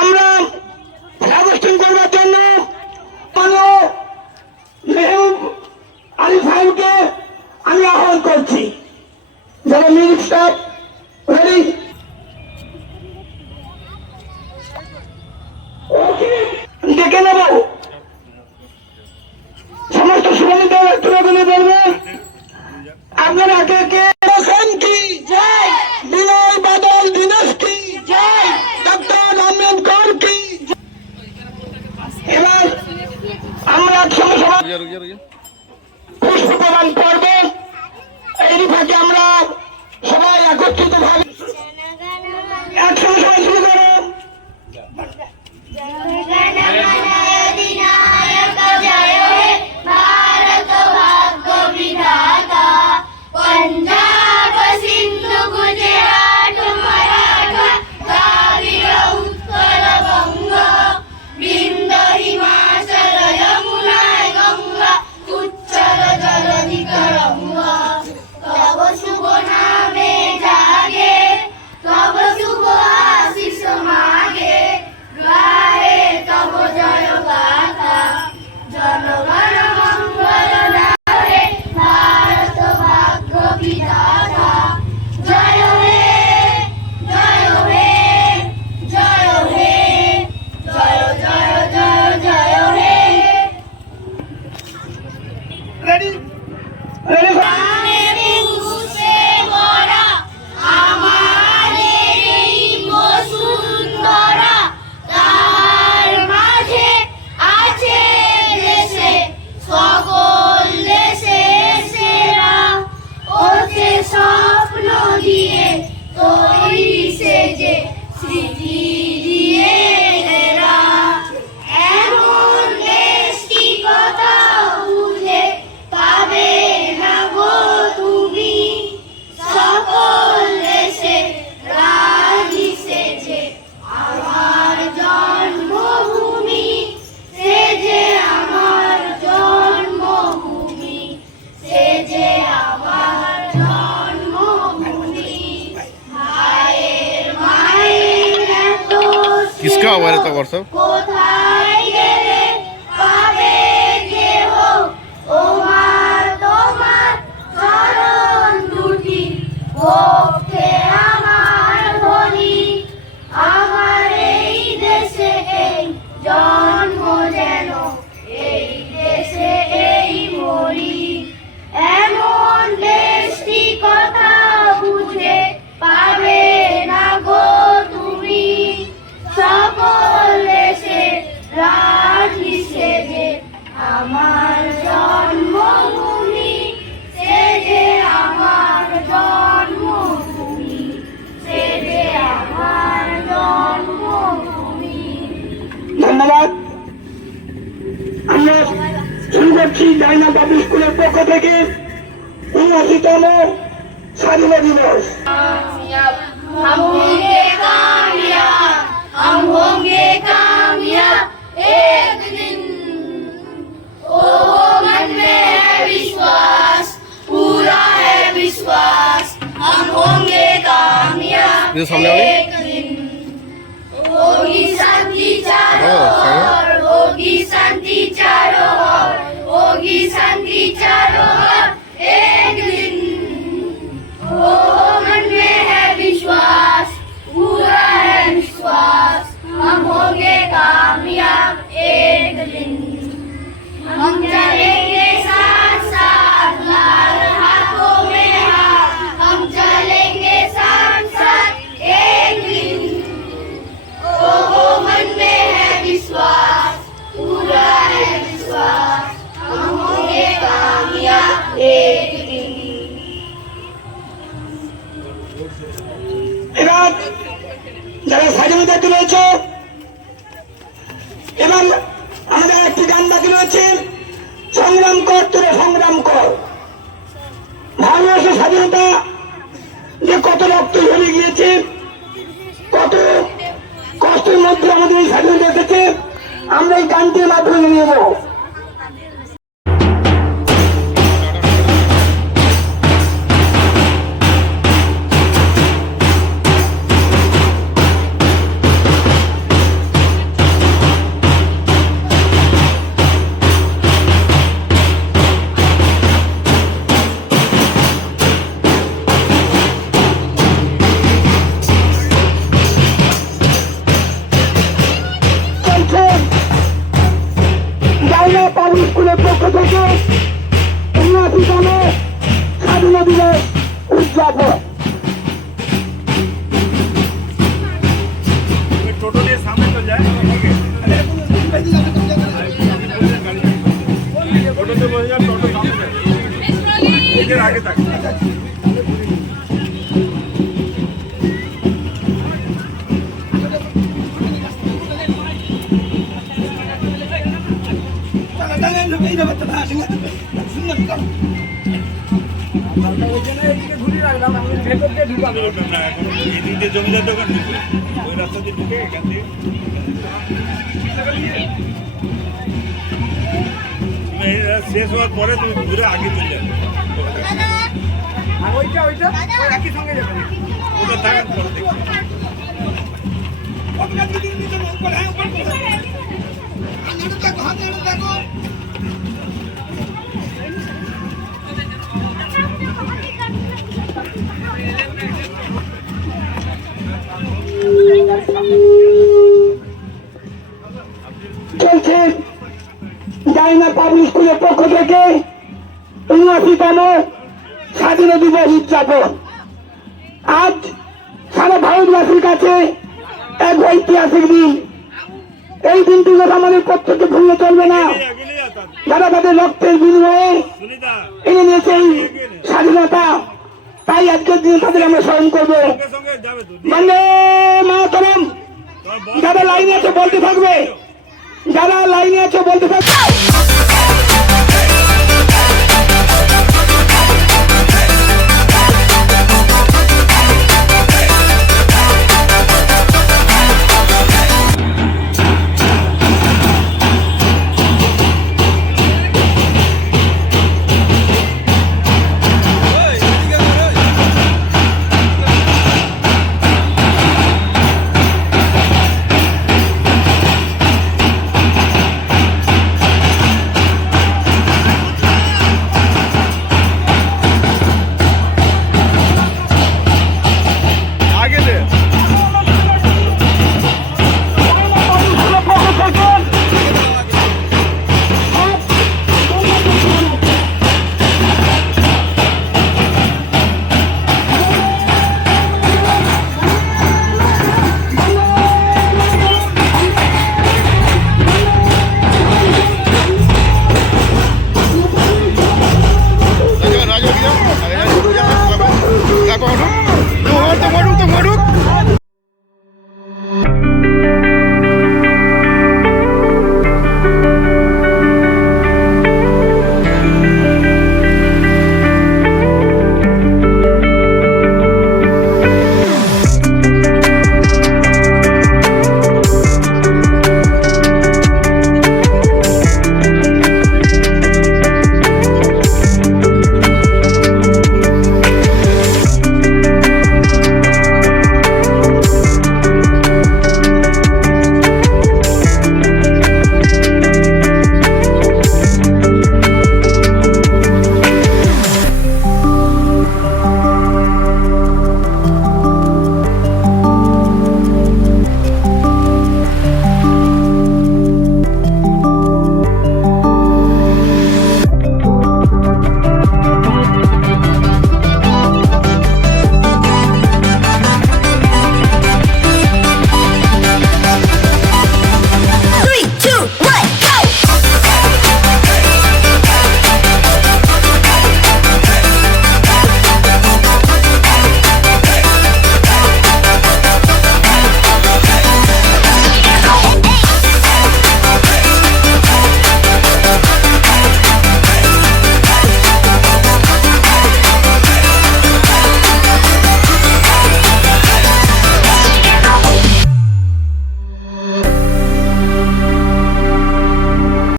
আমরা ফ্ল্যাগস্টিং করবার জন্য মেহবুব আলী সাহেবকে আমি আহ্বান করছি। যারা মিউজিক স্টাফ রেডি, ডেকে নেব। সমস্ত শুভানী দল তুলে তুলে বলবে আপনারা একে একে কি জয়, বিনয় বাদল দীনেশ কি জয়, ডক্টর আম্বেদকর কি। এবার আমরা একসঙ্গে সবাই পুষ্প প্রদান করবো। এরই ফাঁকে আমরা সবাই একত্রিত ভাবে একসঙ্গে সবাই শুরু করো। किसका हमारे तो व्हाट्सएप ধন্যবাদ। আমরা শুরু করছি ডাইনা পাবলিক স্কুলের পক্ষ থেকে ৭৯তম স্বাধীনতা দিবস। हम होंगे कामयाब, हम होंगे कामयाब एक दिन। ओ मन में है विश्वास, पूरा है विश्वास, हम होंगे कामयाब एक दिन। होगी शांति चारों ओर, होगी शांति चारों ओर, होगी शांति चारों ओर एक दिन। ओ मन में है विश्वास, पूरा है विश्वास, हम होंगे कामयाब एक दिन। हम चलेंगे साथ साथ, लाल हाथों में हाथ, हम चलेंगे साथ साथ एक दिन। ओ मन में है विश्वास, पूरा है विश्वास, हम होंगे कामयाब एक दिन। এবার যারা স্বাধীনতা তুলেছে, এবার আমাদের একটি গান বাকি রয়েছে, সংগ্রাম কর তোরা সংগ্রাম কর। ভারতবর্ষের স্বাধীনতা যে কত রক্ত ঝরে গিয়েছে, কত কষ্টের মধ্যে আমাদের এই স্বাধীনতা এসেছে, আমরা এই গানটির মাধ্যমে নিয়ে নেব। টোটোতে বসে যান, টোটো সামনে যাবে। এদের আগে থাকে। এদিকে জমিদার দোকান ঢুকে ওই রাস্তা দিয়ে ঢুকে এখান দিয়ে শেষ হওয়ার পরে তুমি ঘুরে আগে চলে যাবে। ওটা থাকার পরে দেখবে। চলছে জাইনা পাবলিক স্কুলের পক্ষ থেকে ৭৯তম স্বাধীনতা দিবস উদযাপন। আজ সারা ভারতবাসীর কাছে এক ঐতিহাসিক দিন। এই দিনটি কথা আমাদের প্রত্যেকে ভুলে চলবে না, যারা তাদের রক্তের বিনিময়ে এনে নিয়েছে এই স্বাধীনতা। তাই আজকের দিনে তাদের আমরা স্মরণ করবো। বন্দে মাতরম। যারা লাইনে আছে বলতে থাকবে, যারা লাইনে আছে বলতে থাকবে।